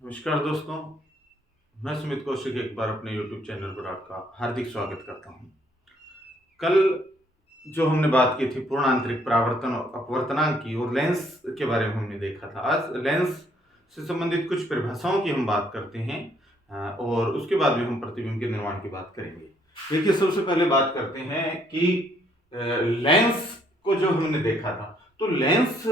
नमस्कार दोस्तों, मैं सुमित कौशिक एक बार अपने YouTube चैनल पर आपका हार्दिक स्वागत करता हूं। कल जो हमने बात की थी पूर्ण आंतरिक परावर्तन और अपवर्तनांक की और लेंस के बारे में हमने देखा था। आज लेंस से संबंधित कुछ परिभाषाओं की हम बात करते हैं और उसके बाद भी हम प्रतिबिंब के निर्माण की बात करेंगे। देखिए, सबसे पहले बात करते हैं कि लेंस को जो हमने देखा था, तो लेंस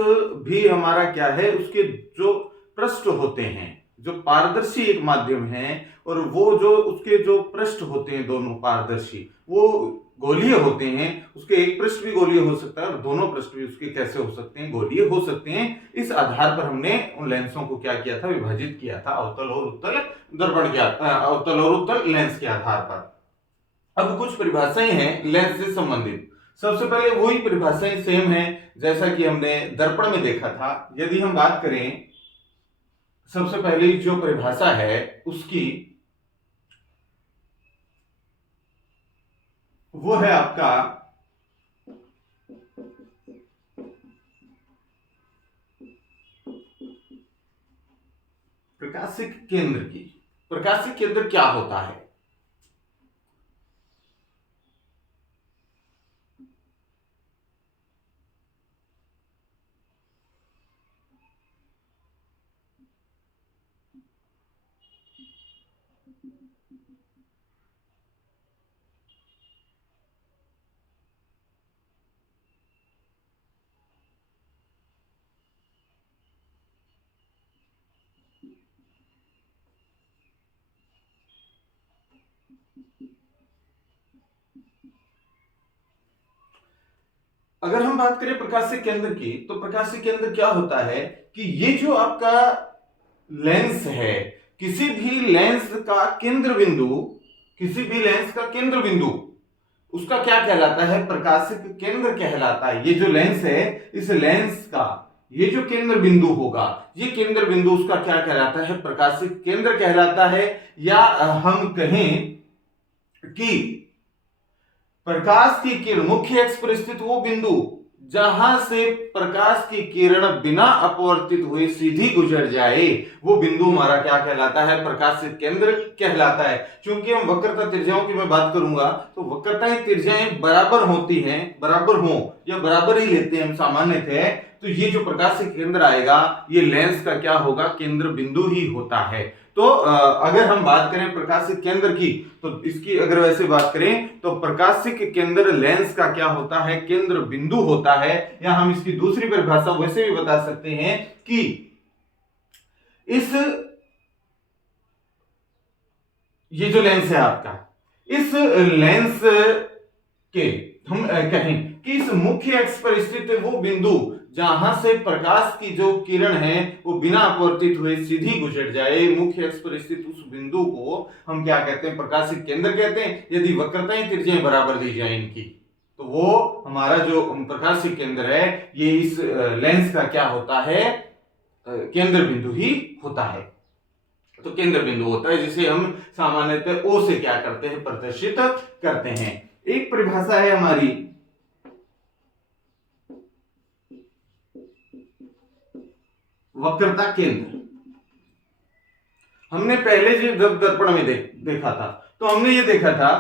भी हमारा क्या है, उसके जो पृष्ठ होते हैं, जो पारदर्शी एक माध्यम है और वो जो उसके जो पृष्ठ होते हैं दोनों पारदर्शी, वो गोलीय होते हैं। उसके एक पृष्ठ भी गोलीय हो सकता है और दोनों पृष्ठ भी उसके कैसे हो सकते हैं, गोलीय हो सकते हैं। इस आधार पर हमने उन लेंसों को क्या किया था, विभाजित किया था अवतल और उत्तल दर्पण के अवतल और उत्तल लेंस के आधार पर। अब कुछ परिभाषाएं हैं लेंस से संबंधित। सबसे पहले वही परिभाषाएं सेम है जैसा कि हमने दर्पण में देखा था। यदि हम बात करें, सबसे पहली जो परिभाषा है उसकी, वो है आपका प्रकाशिक केंद्र की। प्रकाशिक केंद्र क्या होता है? अगर हम बात करें प्रकाशिक केंद्र की, तो प्रकाशिक केंद्र क्या होता है कि ये जो आपका लेंस है, किसी भी लेंस का केंद्र बिंदु, किसी भी लेंस का केंद्र बिंदु उसका क्या कहलाता है? प्रकाशिक केंद्र कहलाता है। ये जो लेंस है, इस लेंस का ये जो केंद्र बिंदु होगा, ये केंद्र बिंदु उसका क्या कहलाता है? प्रकाशिक केंद्र कहलाता है। या हम कहें कि प्रकाश की किरण, मुख्य एक्स पर स्थित वो बिंदु जहां से प्रकाश की किरण बिना अपवर्तित हुए सीधी गुजर जाए, वो बिंदु हमारा क्या कहलाता है? प्रकाशिक केंद्र कहलाता है। क्योंकि हम वक्रता त्रिज्याओं की मैं बात करूंगा, तो वक्रताएं त्रिज्याएं बराबर होती हैं, बराबर हो या बराबर ही लेते हैं हम सामान्य थे, तो ये जो प्रकाशिक केंद्र आएगा, ये लेंस का क्या होगा? केंद्र बिंदु ही होता है। तो अगर हम बात करें प्रकाशिक केंद्र की, तो इसकी अगर वैसे बात करें तो प्रकाशिक केंद्र लेंस का क्या होता है? केंद्र बिंदु होता है। या हम इसकी दूसरी परिभाषा वैसे भी बता सकते हैं कि इस ये जो लेंस है आपका, इस लेंस के हम कहें कि इस मुख्य एक्स पर स्थित वो बिंदु जहां से प्रकाश की जो किरण है वो बिना अपवर्तित हुए सीधी गुजर जाए, मुख्य एक्स पर स्थित उस बिंदु को हम क्या कहते हैं? प्रकाशिक केंद्र कहते हैं। यदि वक्रताएं त्रिज्याएं बराबर दी जाए इनकी, तो वो हमारा जो प्रकाशिक केंद्र है, ये इस लेंस का क्या होता है? केंद्र बिंदु ही होता है। तो केंद्र बिंदु होता है जिसे हम सामान्यतः ओ से क्या करते हैं? प्रदर्शित करते हैं। एक परिभाषा है हमारी वक्रता केंद्र। हमने पहले जो दर्पण में देखा था, तो हमने ये देखा था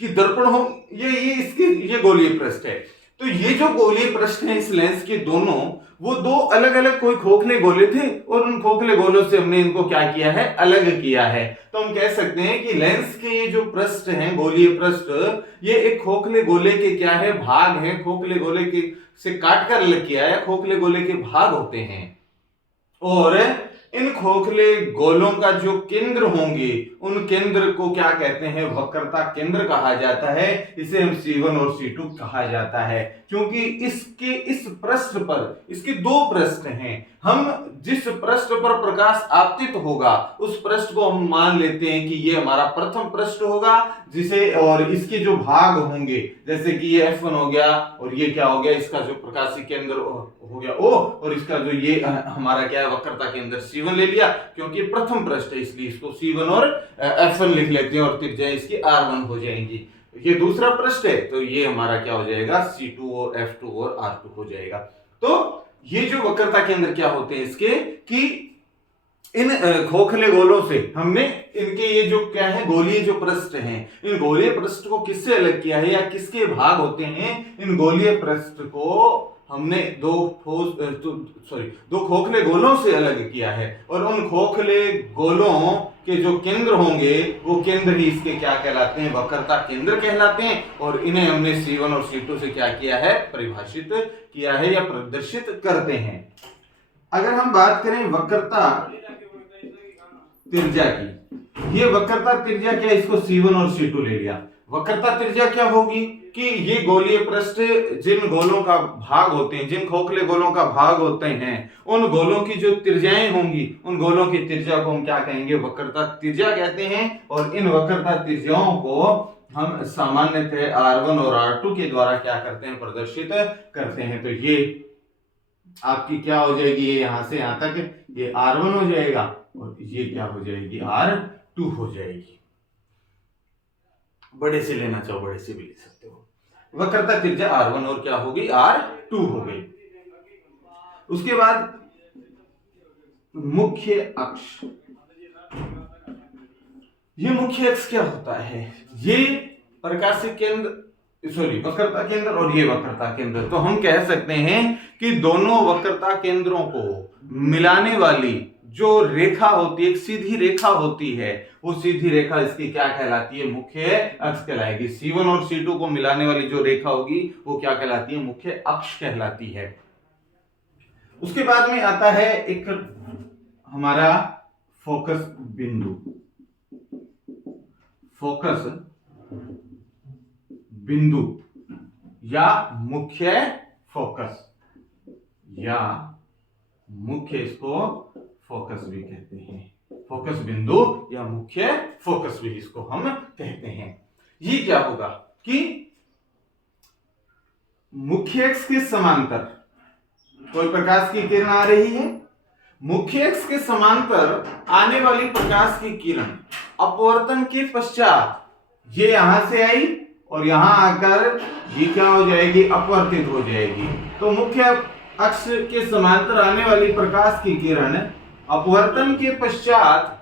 कि दर्पण हो, ये इसके ये गोलीय पृष्ठ है। तो ये जो गोलीय पृष्ठ है इस लेंस के दोनों, वो दो अलग अलग कोई खोखले गोले थे और उन खोखले गोलों से हमने इनको क्या किया है? अलग किया है। तो हम कह सकते हैं कि लेंस के ये जो पृष्ठ हैं, गोलीय पृष्ठ, ये एक खोखले गोले के क्या है? भाग हैं। खोखले गोले के से काटकर अलग किया है, खोखले गोले के भाग होते हैं। और इन खोखले गोलों का जो केंद्र होंगे, उन केंद्र को क्या कहते हैं? वक्रता केंद्र कहा जाता है। इसे हम C1 और C2 कहा जाता है, क्योंकि इसके इस पृष्ठ पर, इसके दो पृष्ठ हैं। हम जिस पृष्ठ पर प्रकाश आपतित होगा, उस पृष्ठ को हम मान लेते हैं कि ये हमारा प्रथम पृष्ठ होगा, जिसे, और इसके जो भाग होंगे, जैसे कि ये F1 हो गया और ये क्या हो गया? इसका जो प्रकाशिक केंद्र हो गया O, और इसका जो ये हमारा क्या है? वक्रता केंद्र C1 ले लिया, क्योंकि प्रथम पृष्ठ है इसलिए इसको C1 और F1 लिख लेते हैं और त्रिज्या इसकी R1 हो जाएंगी। ये दूसरा पृष्ठ है, तो ये हमारा क्या हो जाएगा? C2 और F2 और R2 हो जाएगा। तो ये जो वक्रता केंद्र क्या होते हैं इसके, कि इन खोखले गोलों से हमने इनके ये जो क्या है गोलीय जो पृष्ठ हैं, इन गोलीय पृष्ठ को किससे अलग किया है या किसके भाग होते हैं? इन गोलीय पृष्ठ को हमने दो खोखले गोलों से अलग किया है, और उन खोखले गोलों के जो केंद्र होंगे वो केंद्र ही इसके क्या कहलाते हैं? वक्रता केंद्र कहलाते हैं। और इन्हें हमने C1 और C2 से क्या किया है? परिभाषित किया है या प्रदर्शित करते हैं। अगर हम बात करें वक्रता त्रिज्या की, ये वक्रता त्रिज्या क्या, इसको C1 और C2 ले लिया। वक्रता त्रिज्या क्या होगी कि ये गोलीय पृष्ठ जिन गोलों का भाग होते हैं, जिन खोखले गोलों का भाग होते हैं, उन गोलों की जो त्रिज्याएं होंगी, उन गोलों की त्रिज्या को हम क्या कहेंगे? वक्रता त्रिज्या कहते हैं। और इन वक्रता त्रिज्याओं को हम सामान्यतः R1 और R2 के द्वारा क्या करते हैं? प्रदर्शित करते हैं। तो ये आपकी क्या हो जाएगी? ये यहां से यहां तक ये R1 हो जाएगा, और ये क्या हो जाएगी? R2 हो जाएगी। बड़े से लेना चाहो बड़े से भी ले सकते हो। वक्रता त्रिज्या R1 और क्या होगी? R2 हो गई। उसके बाद मुख्य अक्ष। ये मुख्य अक्ष क्या होता है? ये प्रकाशीय केंद्र, सॉरी वक्रता केंद्र, और ये वक्रता केंद्र। तो हम कह सकते हैं कि दोनों वक्रता केंद्रों को मिलाने वाली जो रेखा होती है, एक सीधी रेखा होती है, वो सीधी रेखा इसकी क्या कहलाती है? मुख्य अक्ष कहलाएगी। C1 और C2 को मिलाने वाली जो रेखा होगी वो क्या कहलाती है? मुख्य अक्ष कहलाती है। उसके बाद में आता है एक हमारा फोकस बिंदु। फोकस बिंदु या मुख्य फोकस, या मुख्य, इसको फोकस भी कहते हैं। फोकस बिंदु या मुख्य फोकस भी इसको हम कहते हैं। ये क्या होगा कि मुख्य अक्ष के समांतर कोई प्रकाश की किरण आ रही है, मुख्य अक्ष के समांतर आने वाली प्रकाश की किरण अपवर्तन के पश्चात ये यहां से आई और यहां आकर ये क्या हो जाएगी? अपवर्तित हो जाएगी। तो मुख्य अक्ष के समांतर आने वाली प्रकाश की किरण अपवर्तन के पश्चात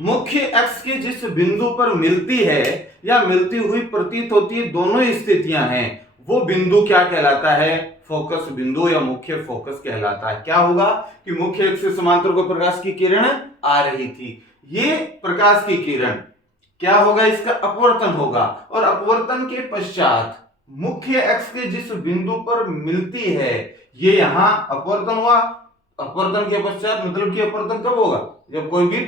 मुख्य अक्ष के जिस बिंदु पर मिलती है या मिलती हुई प्रतीत होती है, दोनों स्थितियां हैं, वो बिंदु क्या कहलाता है? फोकस बिंदु या मुख्य फोकस कहलाता है। क्या होगा कि मुख्य अक्ष से समांतर को प्रकाश की किरण आ रही थी, ये प्रकाश की किरण क्या होगा? इसका अपवर्तन होगा, और अपवर्तन के पश्चात मुख्य अक्ष के जिस बिंदु पर मिलती है, ये यहां अपवर्तन हुआ। अपवर्तन के पश्चात मतलब कि अपवर्तन कब होगा? जब कोई भी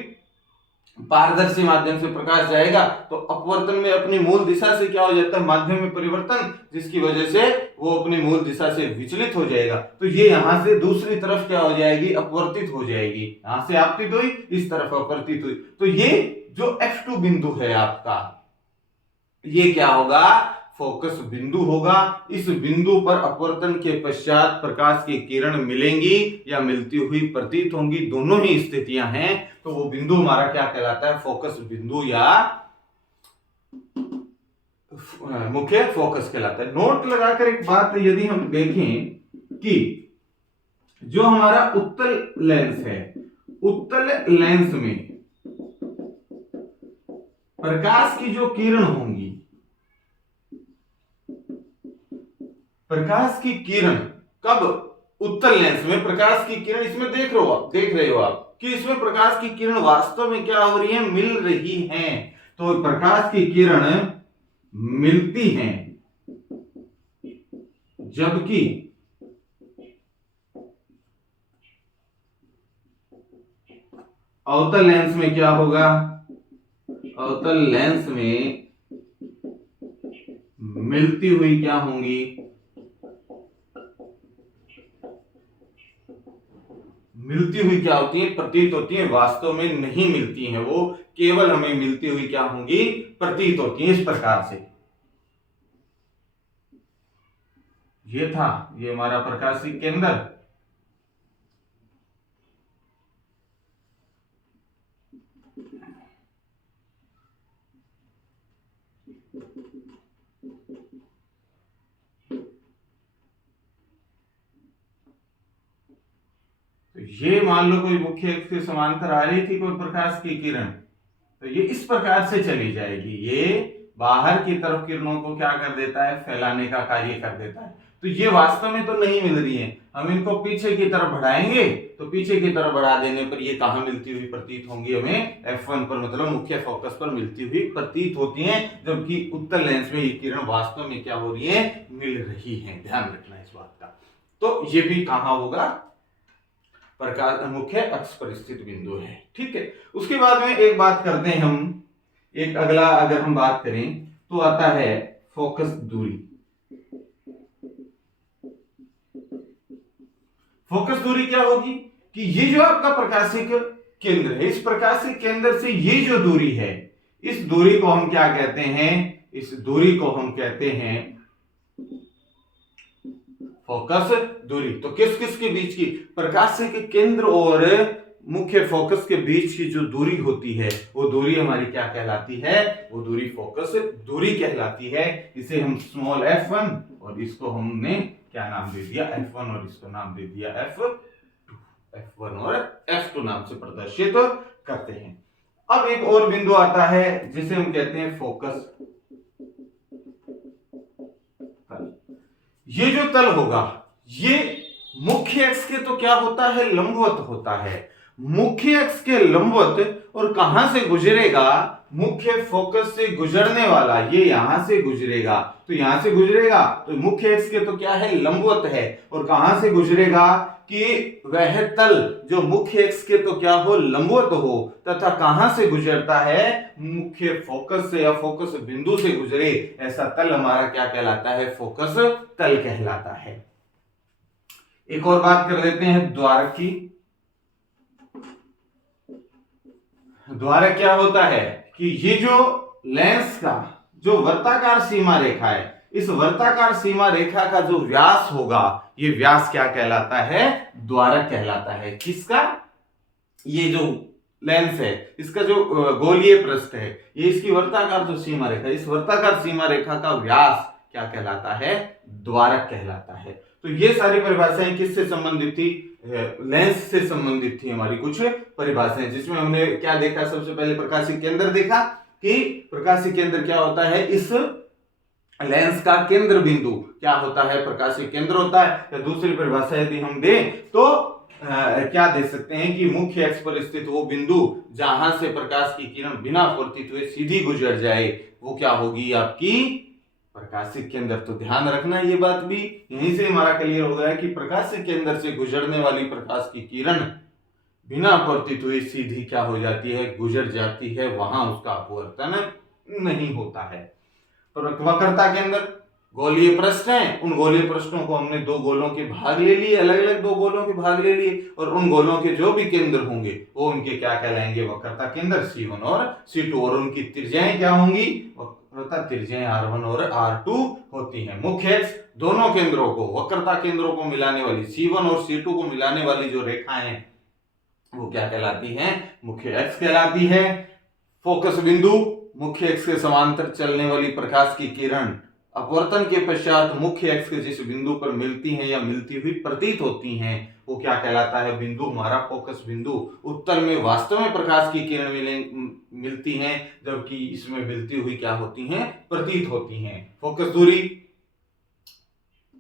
पारदर्शी माध्यम से प्रकाश जाएगा तो अपवर्तन में अपनी मूल दिशा से क्या हो जाता है? माध्यम में परिवर्तन, जिसकी वजह से वो अपनी मूल दिशा से विचलित हो जाएगा। तो ये यहां से दूसरी तरफ क्या हो जाएगी? अपवर्तित हो जाएगी। यहां से आपतित हुई, इस तरफ अपवर्तित हुई। तो ये जो F2 बिंदु है आपका, ये क्या होगा? फोकस बिंदु होगा। इस बिंदु पर अपवर्तन के पश्चात प्रकाश की किरण मिलेंगी या मिलती हुई प्रतीत होंगी, दोनों ही स्थितियां हैं। तो वो बिंदु हमारा क्या कहलाता है? फोकस बिंदु या मुख्य फोकस कहलाता है। नोट लगाकर एक बात यदि हम देखें कि जो हमारा उत्तल लेंस है, उत्तल लेंस में प्रकाश की जो किरण होंगी, प्रकाश की किरण कब उत्तल लेंस में प्रकाश की किरण, इसमें देख रहे हो आप कि इसमें प्रकाश की किरण वास्तव में क्या हो रही है? मिल रही है। तो प्रकाश की किरण मिलती हैं, जबकि अवतल लेंस में क्या होगा? अवतल लेंस में मिलती हुई क्या होंगी? मिलती हुई क्या होती है? प्रतीत होती है, वास्तव में नहीं मिलती हैं। वो केवल हमें मिलती हुई क्या होंगी? प्रतीत होती है। इस प्रकार से ये था, ये हमारा प्रकाशीय केंद्र। तो ये मान लो कोई मुख्य अक्ष के समांतर आ रही थी कोई प्रकाश की किरण, तो ये इस प्रकार से चली जाएगी, ये बाहर की तरफ किरणों को क्या कर देता है, फैलाने का कार्य कर देता है। तो ये वास्तव में तो नहीं मिल रही है, हम इनको पीछे की तरफ बढ़ाएंगे तो पीछे की तरफ बढ़ा देने पर ये कहां मिलती हुई प्रतीत होंगी, हमें F1 पर, मतलब मुख्य फोकस पर मिलती हुई प्रतीत होती हैं, जबकि उत्तल लेंस में ये किरण वास्तव में क्या हो रही है, मिल रही है। ध्यान रखना इस बात का। तो ये भी कहां होगा, प्रकाश मुख्य अक्ष पर स्थित बिंदु है। ठीक है, उसके बाद में एक बात करते हैं हम, एक अगला अगर हम बात करें तो आता है फोकस दूरी। फोकस दूरी क्या होगी कि ये जो आपका प्रकाशिक केंद्र है, इस प्रकाशिक केंद्र से ये जो दूरी है, इस दूरी को हम क्या कहते हैं, इस दूरी को हम कहते हैं फोकस दूरी। तो किस किस के बीच की, प्रकाशिक केंद्र और मुख्य फोकस के बीच की जो दूरी होती है वो दूरी हमारी क्या कहलाती है, वो दूरी फोकस दूरी कहलाती है। इसे हम स्मॉल f1 और इसको हमने क्या नाम दे दिया, f1, और इसको नाम दे दिया f2, f1 और f2 नाम से प्रदर्शित करते हैं। अब एक और बिंदु आता है जिसे हम कहते हैं फोकस तल। ये जो तल होगा ये मुख्य अक्ष के तो क्या होता है, लंबवत होता है, मुख्य अक्ष के लंबवत, और कहां से गुजरेगा, मुख्य फोकस से गुजरने वाला, ये यहां से गुजरेगा, तो यहां से गुजरेगा तो मुख्य अक्ष के तो क्या है, लंबवत है, और कहां से गुजरेगा कि वह तल जो मुख्य अक्ष के तो क्या हो, लंबवत हो, तथा कहां से गुजरता है, मुख्य फोकस से या फोकस बिंदु से गुजरे, ऐसा तल हमारा क्या कहलाता है, फोकस तल कहलाता है। एक और बात कर लेते हैं द्वारक की। द्वारक क्या होता है कि ये जो लेंस का जो वर्ताकार सीमा रेखा है, इस वर्ताकार सीमा रेखा का जो व्यास होगा, ये व्यास क्या कहलाता है, द्वारक कहलाता है। किसका, ये जो लेंस है इसका जो गोलीय पृष्ठ है, ये इसकी वर्ताकार जो सीमा रेखा, इस वर्ताकार सीमा रेखा का व्यास क्या कहलाता है, द्वारक कहलाता है। तो ये सारी परिभाषाएं किससे संबंधित थी, लेंस से संबंधित थी हमारी कुछ परिभाषाएं, जिसमें हमने क्या देखा, सबसे पहले प्रकाशिक केंद्र देखा कि प्रकाशिक केंद्र क्या होता है, इस लेंस का केंद्र बिंदु क्या होता है, प्रकाशिक केंद्र होता है। या दूसरी परिभाषा यदि हम दें तो क्या दे सकते हैं कि मुख्य अक्ष पर स्थित वो बिंदु जहां से प्रकाश की किरण बिना अपवर्तित हुए सीधी गुजर जाए, वो क्या होगी, आपकी प्रकाशिक केंद्र। तो ध्यान रखना ये बात भी, यहीं से हमारा क्लियर हो गया कि प्रकाशिक केंद्र से गुजरने वाली प्रकाश की किरण बिना अपवर्तित हुई सीधी क्या हो जाती है, गुजर जाती है, वहां उसका अपवर्तन नहीं होता है। तो वक्रता केंद्र गोलीय पृष्ठ हैं, उन गोलीय पृष्ठों को हमने दो गोलों के भाग ले लिए, अलग अलग दो गोलों के भाग ले लिए, और उन गोलों के जो भी केंद्र होंगे वो उनके क्या कहलाएंगे, वक्रता केंद्र C1 और C2, और उनकी त्रिज्याएं क्या होंगी, वक्रता त्रिज्याएं R1 और R2 होती हैं। मुख्य अक्ष दोनों केंद्रों को, वक्रता केंद्रों को मिलाने वाली C1 और C2 को मिलाने वाली जो रेखाएं हैं वो क्या कहलाती हैं, मुख्य अक्ष कहलाती है। फोकस बिंदु मुख्य अक्ष के समांतर चलने वाली प्रकाश की किरण अपवर्तन के पश्चात मुख्य अक्ष के जिस बिंदु पर मिलती हैं या मिलती हुई प्रतीत होती हैं वो क्या कहलाता है, बिंदु हमारा फोकस बिंदु। उत्तल में वास्तव में प्रकाश की किरण मिलती हैं, जबकि इसमें मिलती हुई क्या होती हैं, प्रतीत होती हैं। फोकस दूरी,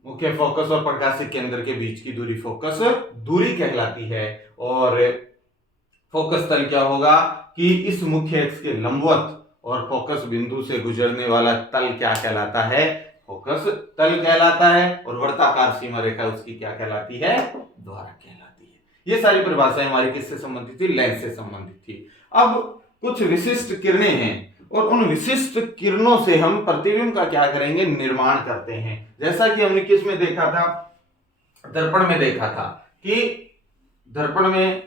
मुख्य फोकस और प्रकाशिक केंद्र के बीच की दूरी फोकस दूरी कहलाती है। और फोकस तल क्या होगा कि इस मुख्य अक्ष के लंबवत और फोकस बिंदु से गुजरने वाला तल क्या कहलाता है, फोकस तल कहलाता है, और वर्ताकार सीमा रेखा उसकी क्या कहलाती है, द्वारक कहलाती है। ये सारी परिभाषाएं हमारी किससे संबंधित थी, लेंस से संबंधित थी। अब कुछ विशिष्ट किरणें हैं, और उन विशिष्ट किरणों से हम प्रतिबिंब का क्या करेंगे, निर्माण करते हैं। जैसा कि हमने किस में देखा था, दर्पण में देखा था कि दर्पण में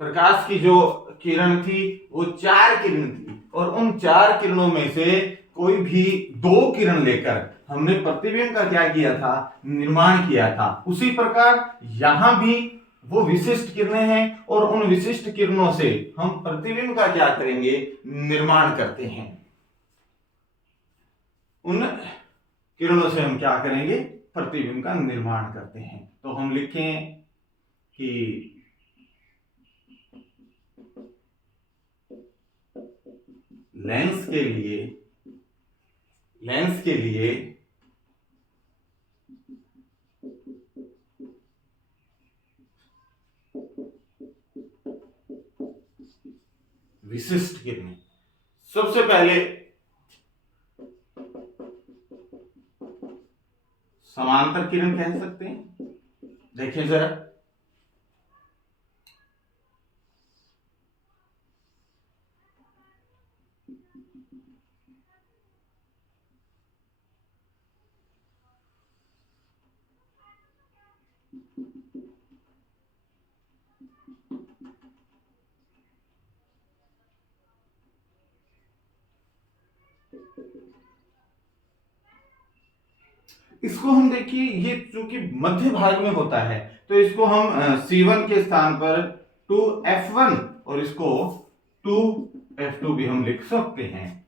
प्रकाश की जो किरण थी वो 4 किरण थी, और उन 4 किरणों में से कोई भी 2 किरण लेकर हमने प्रतिबिंब का क्या किया था, निर्माण किया था। उसी प्रकार यहां भी वो विशिष्ट किरणें हैं, और उन विशिष्ट किरणों से हम प्रतिबिंब का क्या करेंगे, निर्माण करते हैं। उन किरणों से हम क्या करेंगे, प्रतिबिंब का निर्माण करते हैं। तो हम लिखें कि लेंस के लिए विशिष्ट किरणें, सबसे पहले समांतर किरण कह सकते हैं। देखिए जरा, इसको हम देखिए, ये चूंकि मध्य भाग में होता है तो इसको हम C1 के स्थान पर 2F1 और इसको 2F2 भी हम लिख सकते हैं।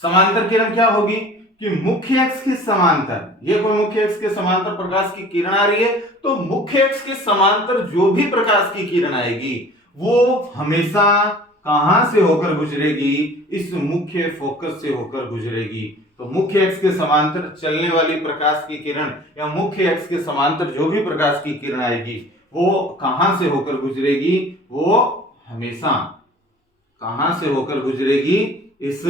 समांतर किरण क्या होगी कि मुख्य अक्ष के समांतर, ये कोई मुख्य अक्ष के समांतर प्रकाश की किरण आ रही है तो मुख्य अक्ष के समांतर जो भी प्रकाश की किरण आएगी वो हमेशा कहां से होकर गुजरेगी, इस मुख्य फोकस से होकर गुजरेगी। तो मुख्य अक्ष के समांतर चलने वाली प्रकाश की किरण या मुख्य अक्ष के समांतर जो भी प्रकाश की किरण आएगी वो कहां से होकर गुजरेगी, वो हमेशा कहां से होकर गुजरेगी, इस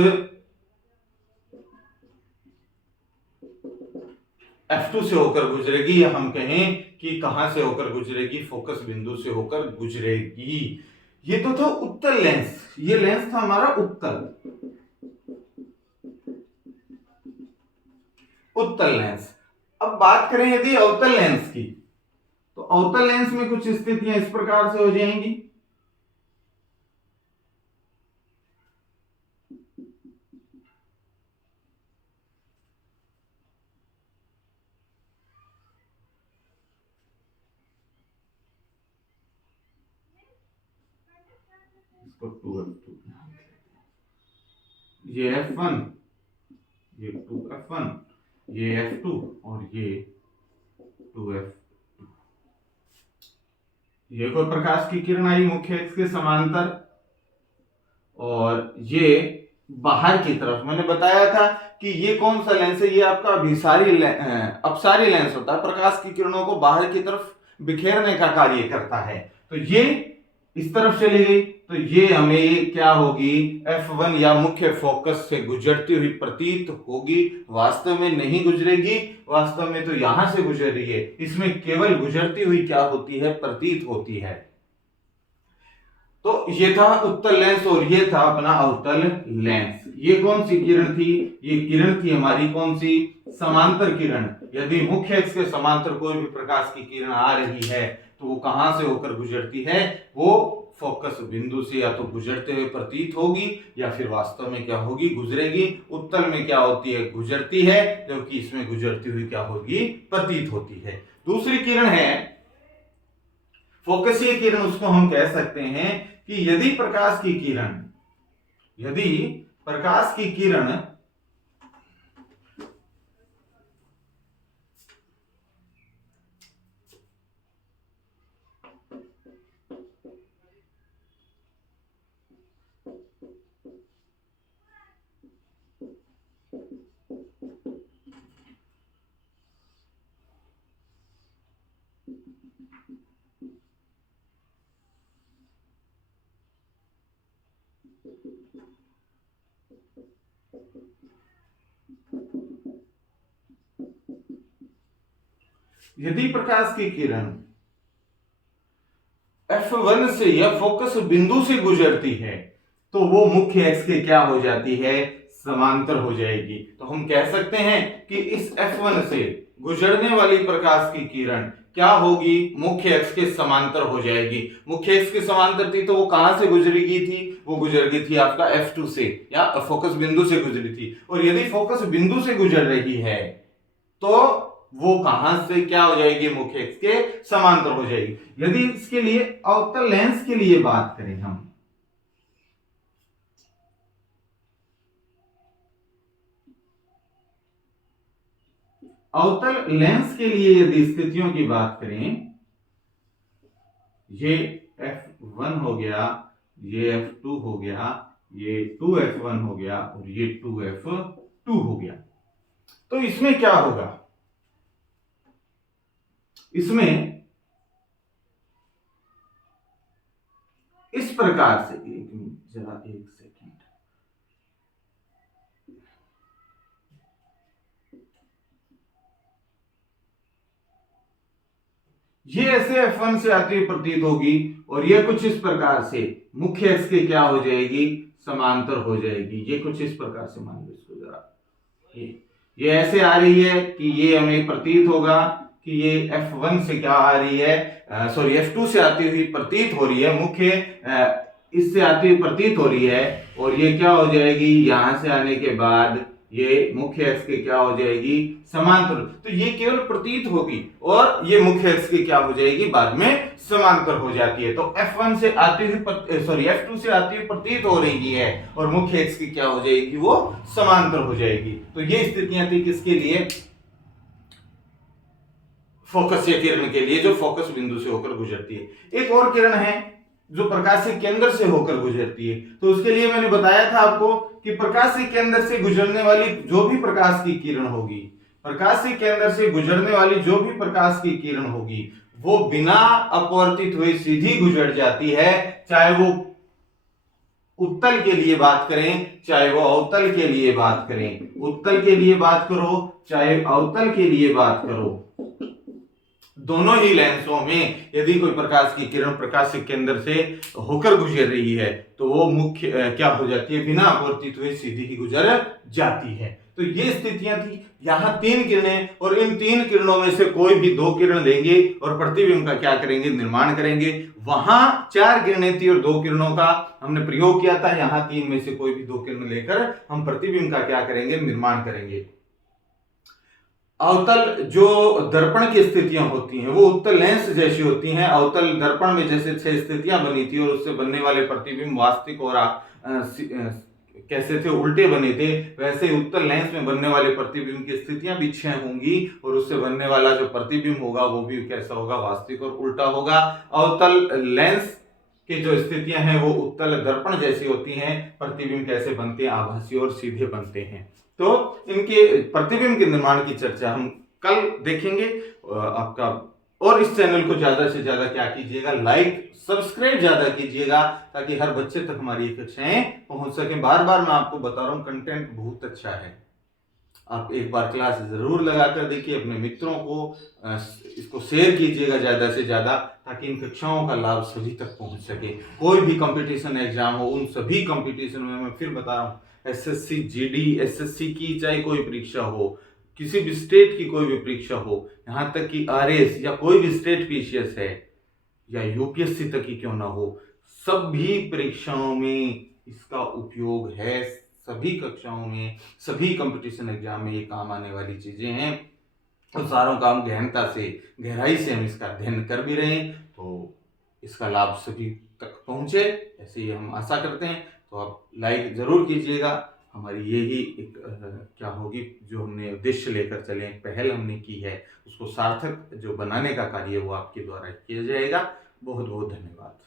F2 से होकर गुजरेगी, या हम कहें कि कहां से होकर गुजरेगी, फोकस बिंदु से होकर गुजरेगी। ये तो था उत्तल लेंस, ये लेंस था हमारा उत्तल लेंस। अब बात करें यदि अवतल लेंस की, तो अवतल लेंस में कुछ स्थितियां इस प्रकार से हो जाएंगी। इसको 2F2, ये F1, ये 2F1, ये F2 और ये 2F2। ये कोई प्रकाश की किरण आई मुख्य अक्ष के समांतर, और ये बाहर की तरफ, मैंने बताया था कि ये कौन सा लेंस है, ये आपका अपसारी लेंस होता है, प्रकाश की किरणों को बाहर की तरफ बिखेरने का कार्य करता है। तो ये इस तरफ चली गई तो ये हमें क्या होगी, F1 या मुख्य फोकस से गुजरती हुई प्रतीत होगी, वास्तव में नहीं गुजरेगी, वास्तव में तो यहां से गुजर रही है, इसमें केवल गुजरती हुई क्या होती है, प्रतीत होती है। तो ये था उत्तल लेंस और ये था अपना अवतल लेंस। ये कौन सी किरण थी, ये किरण थी हमारी कौन सी, समांतर किरण। यदि मुख्य अक्ष के समांतर कोई भी प्रकाश की किरण आ रही है तो वो कहां से होकर गुजरती है, वो फोकस बिंदु से या तो गुजरते हुए प्रतीत होगी या फिर वास्तव में क्या होगी, गुजरेगी। उत्तल में क्या होती है, गुजरती है, जबकि इसमें गुजरती हुई क्या होगी, प्रतीत होती है। दूसरी किरण है फोकसीय किरण, उसको हम कह सकते हैं कि यदि प्रकाश की किरण यदि प्रकाश की किरण F1 से या फोकस बिंदु से गुजरती है तो वो मुख्य अक्ष के क्या हो जाती है, समांतर हो जाएगी। तो हम कह सकते हैं कि इस F1 से गुजरने वाली प्रकाश की किरण क्या होगी, मुख्य अक्ष के समांतर हो जाएगी। मुख्य अक्ष के समांतर थी तो वो कहां से गुजरी थी, वो गुजर गई थी आपका F2 से या फोकस बिंदु से गुजरी थी। और यदि फोकस बिंदु से गुजर रही है तो वो कहां से क्या हो जाएगी, मुख्य अक्ष के समांतर हो जाएगी। यदि इसके लिए अवतल लेंस के लिए बात करें हम, अवतल लेंस के लिए यदि स्थितियों की बात करें, ये F1 हो गया, ये F2 हो गया, ये 2f1 हो गया और ये 2f2 हो गया। तो इसमें क्या होगा, इसमें इस प्रकार से, एक मिनट जरा, एक सेकंड, ये ऐसे F1 से आती हुई प्रतीत होगी और ये कुछ इस प्रकार से मुख्य एक्स के क्या हो जाएगी, समांतर हो जाएगी। ये कुछ इस प्रकार से, मान लो इसको जरा, ये ऐसे आ रही है कि ये हमें प्रतीत होगा कि ये F1 से क्या आ रही है, सॉरी F2 से आती हुई प्रतीत हो रही है, मुख्य इससे आती हुई प्रतीत हो रही है, और ये क्या हो जाएगी, यहां से आने के बाद ये मुख्य एक्स के क्या हो जाएगी, समांतर। तो ये केवल प्रतीत होगी और ये मुख्य एक्स की क्या हो जाएगी, बाद में समांतर हो जाती है। तो F1 से आती हुई, सॉरी F2 से आती हुई प्रतीत हो रही है और मुख्य एक्स की क्या हो जाएगी, वो समांतर हो जाएगी। तो ये स्थितियां थी किसके लिए, फोकस या किरण के लिए, जो फोकस बिंदु से होकर गुजरती है। एक और किरण है जो प्रकाश के केंद्र से होकर गुजरती है। तो उसके लिए मैंने बताया था आपको कि प्रकाश के केंद्र से गुजरने वाली जो भी प्रकाश की किरण होगी, प्रकाश के केंद्र से गुजरने वाली जो भी प्रकाश की किरण होगी, वो बिना अपवर्तित हुए सीधी गुजर जाती है, चाहे वो उत्तल के लिए बात करें, चाहे वो अवतल के लिए बात करें। उत्तल के लिए बात करो चाहे अवतल के लिए बात करो, दोनों ही लेंसों में यदि कोई प्रकाश की किरण प्रकाश के केंद्र से होकर गुजर रही है तो वो मुख्य क्या हो जाती है, बिना अपवर्तित हुए सीधी ही गुजर जाती है। तो ये स्थितियां थी। यहाँ 3 किरणें, और इन 3 किरणों में से कोई भी 2 किरण लेंगे और प्रतिबिंब का क्या करेंगे, निर्माण करेंगे। वहां 4 किरणें थी और 2 किरणों का हमने प्रयोग किया था। यहाँ 3 में से कोई भी 2 किरण लेकर हम प्रतिबिंब का क्या करेंगे, निर्माण करेंगे। अवतल जो दर्पण की स्थितियां होती हैं वो उत्तल लेंस जैसी होती हैं। अवतल दर्पण में जैसे 6 स्थितियां बनी थी और उससे बनने वाले प्रतिबिंब वास्तविक और कैसे थे, उल्टे बने थे, वैसे उत्तल लेंस में बनने वाले प्रतिबिंब की स्थितियां भी 6 होंगी और उससे बनने वाला जो प्रतिबिंब होगा वो भी कैसा होगा, वास्तविक और उल्टा होगा। अवतल लेंस की जो स्थितियां हैं वो उत्तल दर्पण जैसी होती हैं। प्रतिबिंब कैसे बनते हैं, आभासी और सीधे बनते हैं। तो इनके प्रतिबिंब के निर्माण की चर्चा हम कल देखेंगे। आपका, और इस चैनल को ज्यादा से ज्यादा क्या कीजिएगा, लाइक सब्सक्राइब ज्यादा कीजिएगा ताकि हर बच्चे तक हमारी कक्षाएं पहुंच सके। बार बार मैं आपको बता रहा हूं, कंटेंट बहुत अच्छा है। आप एक बार क्लास जरूर लगाकर देखिए, अपने मित्रों को इसको शेयर कीजिएगा ज्यादा से ज्यादा ताकि इन कक्षाओं का लाभ सभी तक पहुंच सके। कोई भी कंपटीशन एग्जाम हो, उन सभी कंपटीशन में मैं फिर बता रहा हूँ, एसएससी, जीडी, एसएससी की चाहे कोई परीक्षा हो, किसी भी स्टेट की कोई भी परीक्षा हो, यहाँ तक कि आरएस या कोई भी स्टेट पीसीएस है या यूपीएससी तक की क्यों ना हो, सभी परीक्षाओं में इसका उपयोग है। सभी कक्षाओं में, सभी कंपटीशन एग्जाम में ये काम आने वाली चीजें हैं। और सारों काम गहनता से, गहराई से हम इसका अध्ययन कर भी रहे हैं तो इसका लाभ सभी तक पहुंचे, ऐसे ही हम आशा करते हैं। तो आप लाइक जरूर कीजिएगा। हमारी यही एक क्या होगी, जो हमने उद्देश्य लेकर चले, पहल हमने की है, उसको सार्थक जो बनाने का कार्य वो आपके द्वारा किया जाएगा। बहुत बहुत धन्यवाद।